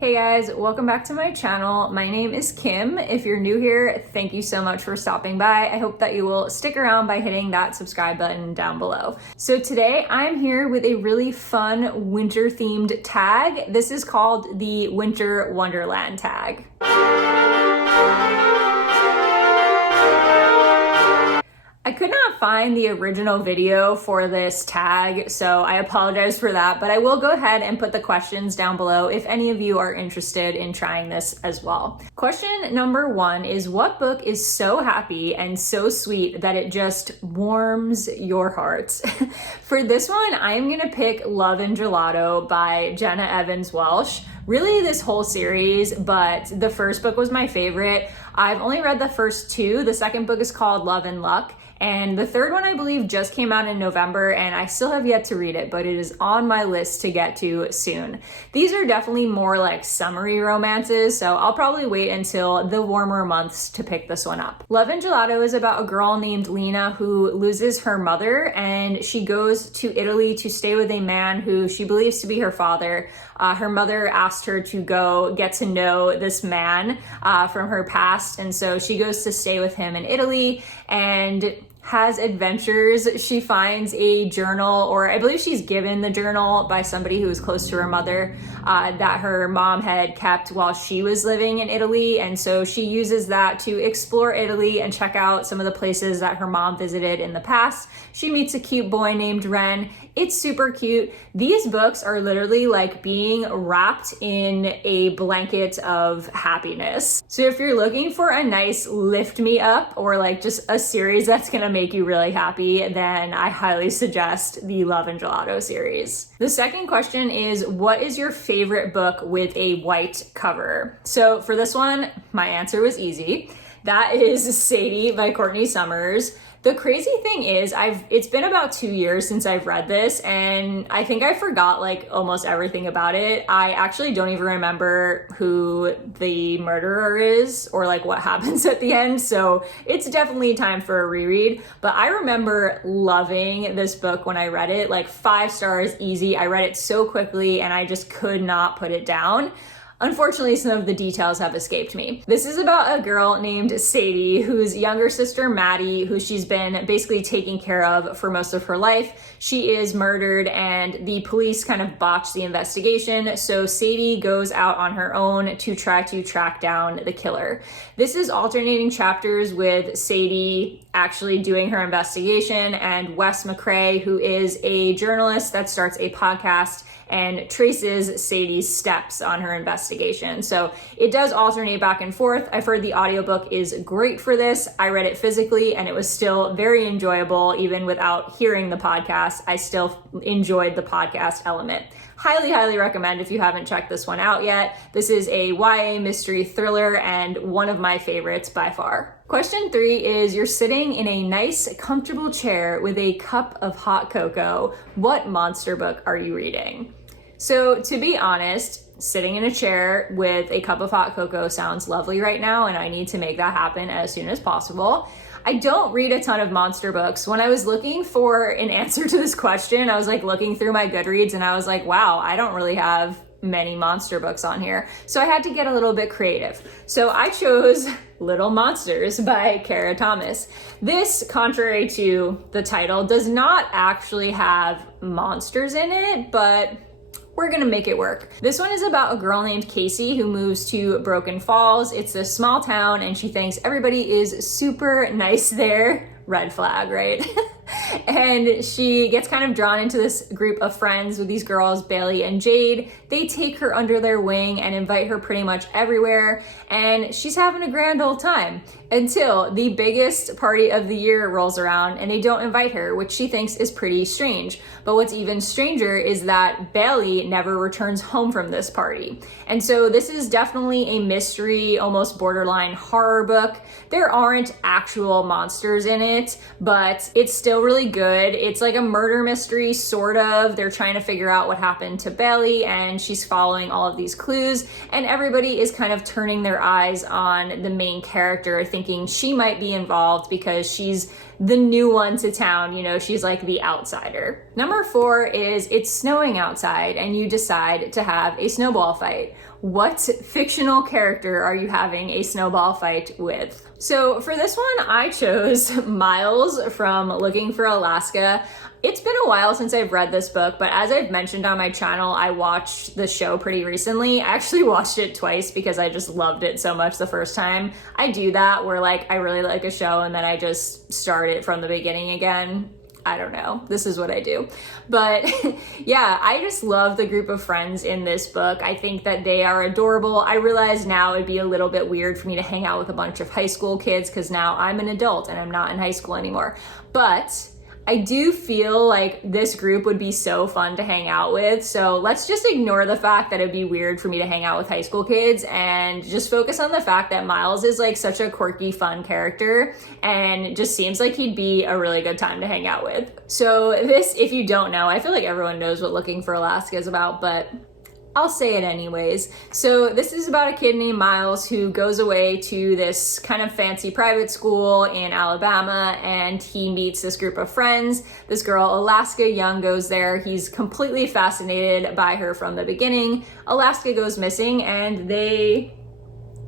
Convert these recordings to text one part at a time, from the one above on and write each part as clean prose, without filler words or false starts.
Hey guys, welcome back to my channel. My name is Kim. If you're new here, thank you so much for stopping by. I hope that you will stick around by hitting that subscribe button down below. So today I'm here with a really fun winter themed tag. This is called the Winter Wonderland tag. I could not find the original video for this tag, so I apologize for that, but I will go ahead and put the questions down below if any of you are interested in trying this as well. Question number 1 is, what book is so happy and so sweet that it just warms your heart? For this one, I am gonna pick Love and Gelato by Jenna Evans Welsh. Really this whole series, but the first book was my favorite. I've only read the first 2. The second book is called Love and Luck. And the third one, I believe, just came out in November, and I still have yet to read it, but it is on my list to get to soon. These are definitely more like summery romances, so I'll probably wait until the warmer months to pick this one up. Love and Gelato is about a girl named Lena who loses her mother, and she goes to Italy to stay with a man who she believes to be her father. Her mother asked her to go get to know this man from her past, and so she goes to stay with him in Italy and has adventures. She finds a journal, or I believe she's given the journal by somebody who was close to her mother, that her mom had kept while she was living in Italy. And so she uses that to explore Italy and check out some of the places that her mom visited in the past. She meets a cute boy named Ren. It's super cute. These books are literally like being wrapped in a blanket of happiness. So if you're looking for a nice lift me up, or like just a series that's gonna make you really happy, then I highly suggest the Love and Gelato series. The second question is, what is your favorite book with a white cover? So for this one, my answer was easy. That is Sadie by Courtney Summers. The crazy thing is, it's been about 2 years since I've read this, and I think I forgot like almost everything about it. I actually don't even remember who the murderer is or like what happens at the end, so it's definitely time for a reread. But I remember loving this book when I read it, like 5 stars easy. I read it so quickly and I just could not put it down. Unfortunately, some of the details have escaped me. This is about a girl named Sadie, whose younger sister, Maddie, who she's been basically taking care of for most of her life. She is murdered and the police kind of botch the investigation. So Sadie goes out on her own to try to track down the killer. This is alternating chapters with Sadie actually doing her investigation and Wes McCrae, who is a journalist that starts a podcast and traces Sadie's steps on her investigation. So it does alternate back and forth. I've heard the audiobook is great for this. I read it physically and it was still very enjoyable. Even without hearing the podcast, I still enjoyed the podcast element. Highly, highly recommend if you haven't checked this one out yet. This is a YA mystery thriller and one of my favorites by far. Question 3 is, you're sitting in a nice, comfortable chair with a cup of hot cocoa. What monster book are you reading? So to be honest, sitting in a chair with a cup of hot cocoa sounds lovely right now, and I need to make that happen as soon as possible. I don't read a ton of monster books. When I was looking for an answer to this question, I was like looking through my Goodreads and I was like, wow, I don't really have many monster books on here. So I had to get a little bit creative. So I chose Little Monsters by Kara Thomas. This, contrary to the title, does not actually have monsters in it, but we're gonna make it work. This one is about a girl named Casey who moves to Broken Falls. It's a small town and she thinks everybody is super nice there. Red flag, right? And she gets kind of drawn into this group of friends with these girls, Bailey and Jade. They take her under their wing and invite her pretty much everywhere, and she's having a grand old time until the biggest party of the year rolls around and they don't invite her, which she thinks is pretty strange. But what's even stranger is that Bailey never returns home from this party. And so this is definitely a mystery, almost borderline horror book. There aren't actual monsters in it, but it's still really good. It's like a murder mystery, sort of. They're trying to figure out what happened to Bailey, and she's following all of these clues, and everybody is kind of turning their eyes on the main character, thinking she might be involved because she's the new one to town, you know, she's like the outsider. Number 4 is, it's snowing outside and you decide to have a snowball fight. What fictional character are you having a snowball fight with? So for this one, I chose Miles from Looking for Alaska. It's been a while since I've read this book, but as I've mentioned on my channel, I watched the show pretty recently. I actually watched it twice because I just loved it so much the first time. I do that where like I really like a show and then I just start it from the beginning again. I don't know. This is what I do. But yeah, I just love the group of friends in this book. I think that they are adorable. I realize now it'd be a little bit weird for me to hang out with a bunch of high school kids because now I'm an adult and I'm not in high school anymore. But I do feel like this group would be so fun to hang out with. So let's just ignore the fact that it'd be weird for me to hang out with high school kids and just focus on the fact that Miles is like such a quirky, fun character and just seems like he'd be a really good time to hang out with. So this, if you don't know, I feel like everyone knows what Looking for Alaska is about, but I'll say it anyways. So this is about a kid named Miles who goes away to this kind of fancy private school in Alabama and he meets this group of friends. This girl, Alaska Young, goes there. He's completely fascinated by her from the beginning. Alaska goes missing and they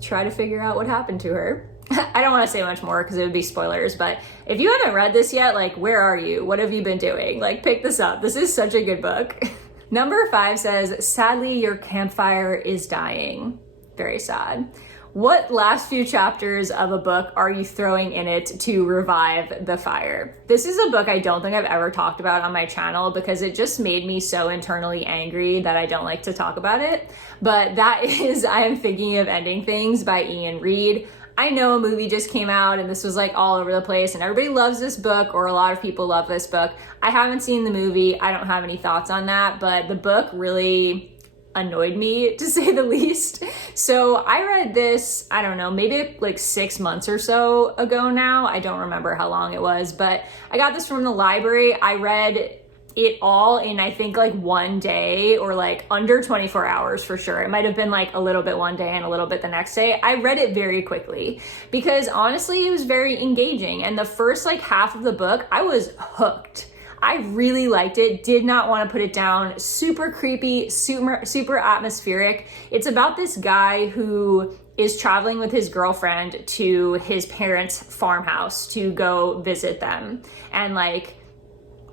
try to figure out what happened to her. I don't want to say much more because it would be spoilers, but if you haven't read this yet, like, where are you? What have you been doing? Like, pick this up. This is such a good book. Number 5 says, sadly, your campfire is dying. Very sad. What last few chapters of a book are you throwing in it to revive the fire? This is a book I don't think I've ever talked about on my channel because it just made me so internally angry that I don't like to talk about it. But that is I Am Thinking of Ending Things by Ian Reid. I know a movie just came out and this was like all over the place and everybody loves this book, or a lot of people love this book. I haven't seen the movie. I don't have any thoughts on that, but the book really annoyed me to say the least. So I read this, I don't know, maybe like 6 months or so ago now. I don't remember how long it was, but I got this from the library. I read it all in I think like one day or like under 24 hours for sure. It might have been like a little bit one day and a little bit the next day. I read it very quickly because honestly it was very engaging, and the first like half of the book I was hooked. I really liked it, did not want to put it down. Super creepy, super atmospheric. It's about this guy who is traveling with his girlfriend to his parents' farmhouse to go visit them, and like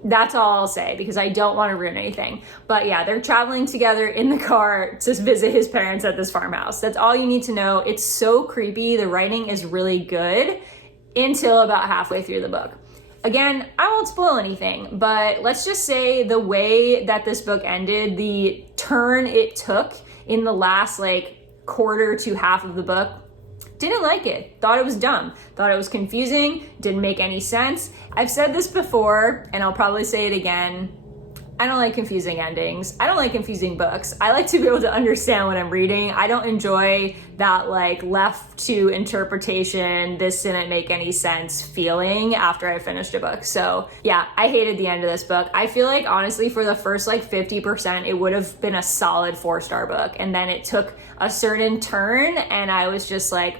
that's all I'll say because I don't want to ruin anything. But yeah, they're traveling together in the car to visit his parents at this farmhouse. That's all you need to know. It's so creepy. The writing is really good until about halfway through the book. Again, I won't spoil anything, but let's just say the way that this book ended, the turn it took in the last like quarter to half of the book, didn't like it. Thought it was dumb. Thought it was confusing. Didn't make any sense. I've said this before, and I'll probably say it again. I don't like confusing endings. I don't like confusing books. I like to be able to understand what I'm reading. I don't enjoy that like left to interpretation, this didn't make any sense feeling after I finished a book. So yeah, I hated the end of this book. I feel like honestly for the first like 50%, it would have been a solid 4-star book. And then it took a certain turn and I was just like,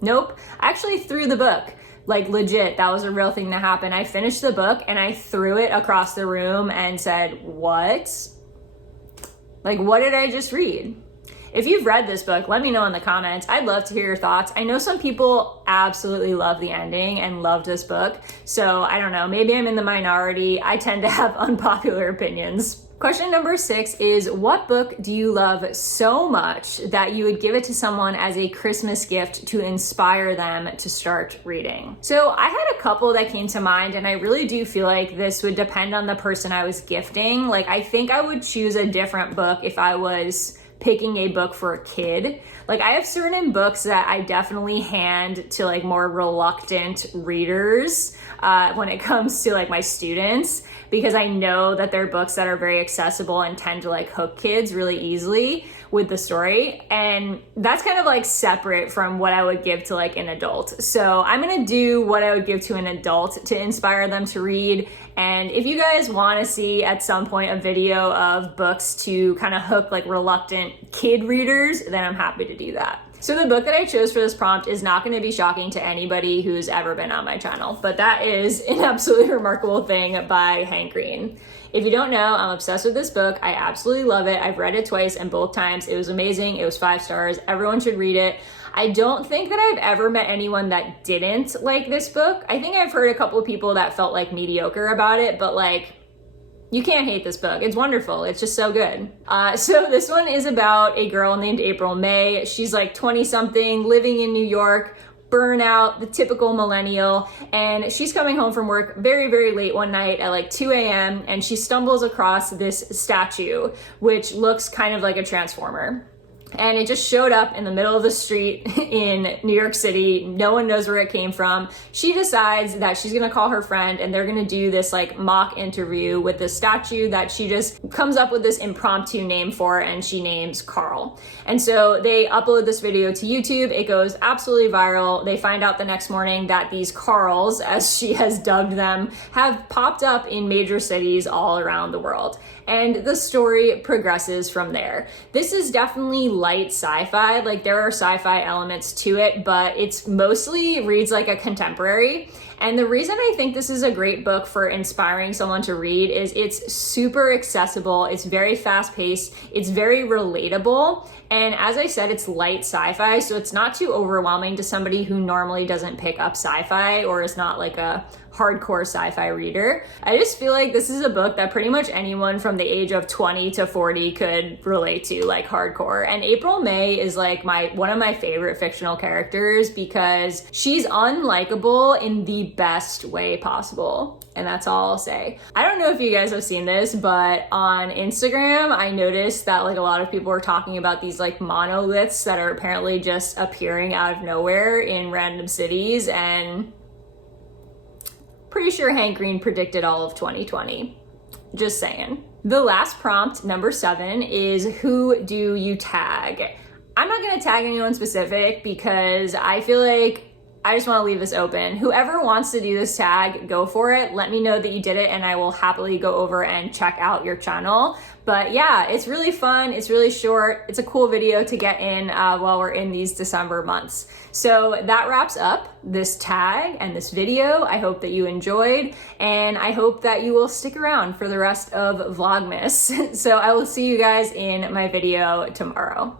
nope. I actually threw the book. Like legit, that was a real thing that happened. I finished the book and I threw it across the room and said, what? Like, what did I just read? If you've read this book, let me know in the comments. I'd love to hear your thoughts. I know some people absolutely love the ending and loved this book. So I don't know, maybe I'm in the minority. I tend to have unpopular opinions. Question number 6 is, what book do you love so much that you would give it to someone as a Christmas gift to inspire them to start reading? So I had a couple that came to mind, and I really do feel like this would depend on the person I was gifting. Like, I think I would choose a different book if I was picking a book for a kid. Like, I have certain books that I definitely hand to like more reluctant readers when it comes to like my students, because I know that they're books that are very accessible and tend to like hook kids really easily with the story. And that's kind of like separate from what I would give to like an adult. So I'm gonna do what I would give to an adult to inspire them to read. And if you guys wanna see at some point a video of books to kind of hook like reluctant kid readers, then I'm happy to do that. So the book that I chose for this prompt is not going to be shocking to anybody who's ever been on my channel, but that is An Absolutely Remarkable Thing by Hank Green. If you don't know, I'm obsessed with this book. I absolutely love it. I've read it twice, and both times it was amazing. It was 5 stars. Everyone should read it. I don't think that I've ever met anyone that didn't like this book. I think I've heard a couple of people that felt like mediocre about it, but like, you can't hate this book. It's wonderful. It's just so good. So this one is about a girl named April May. She's like 20 something, living in New York, burnout, the typical millennial. And she's coming home from work very, very late one night at like 2 a.m. and she stumbles across this statue, which looks kind of like a transformer. And it just showed up in the middle of the street in New York City. No one knows where it came from. She decides that she's gonna call her friend and they're gonna do this like mock interview with this statue that she just comes up with this impromptu name for, and she names Carl. And so they upload this video to YouTube. It goes absolutely viral. They find out the next morning that these Carls, as she has dubbed them, have popped up in major cities all around the world. And the story progresses from there. This is definitely light sci-fi. Like, there are sci-fi elements to it, but it's mostly reads like a contemporary. And the reason I think this is a great book for inspiring someone to read is it's super accessible, it's very fast-paced, it's very relatable, and as I said, it's light sci-fi, so it's not too overwhelming to somebody who normally doesn't pick up sci-fi or is not like a hardcore sci-fi reader. I just feel like this is a book that pretty much anyone from the age of 20 to 40 could relate to, like hardcore. And April May is like one of my favorite fictional characters because she's unlikable in the best way possible. And that's all I'll say. I don't know if you guys have seen this, but on Instagram, I noticed that like a lot of people were talking about these like monoliths that are apparently just appearing out of nowhere in random cities, and pretty sure Hank Green predicted all of 2020. Just saying. The last prompt, number 7, is who do you tag? I'm not gonna tag anyone specific because I feel like I just want to leave this open. Whoever wants to do this tag, go for it. Let me know that you did it and I will happily go over and check out your channel. But yeah, it's really fun. It's really short. It's a cool video to get in while we're in these December months. So that wraps up this tag and this video. I hope that you enjoyed, and I hope that you will stick around for the rest of Vlogmas. So I will see you guys in my video tomorrow.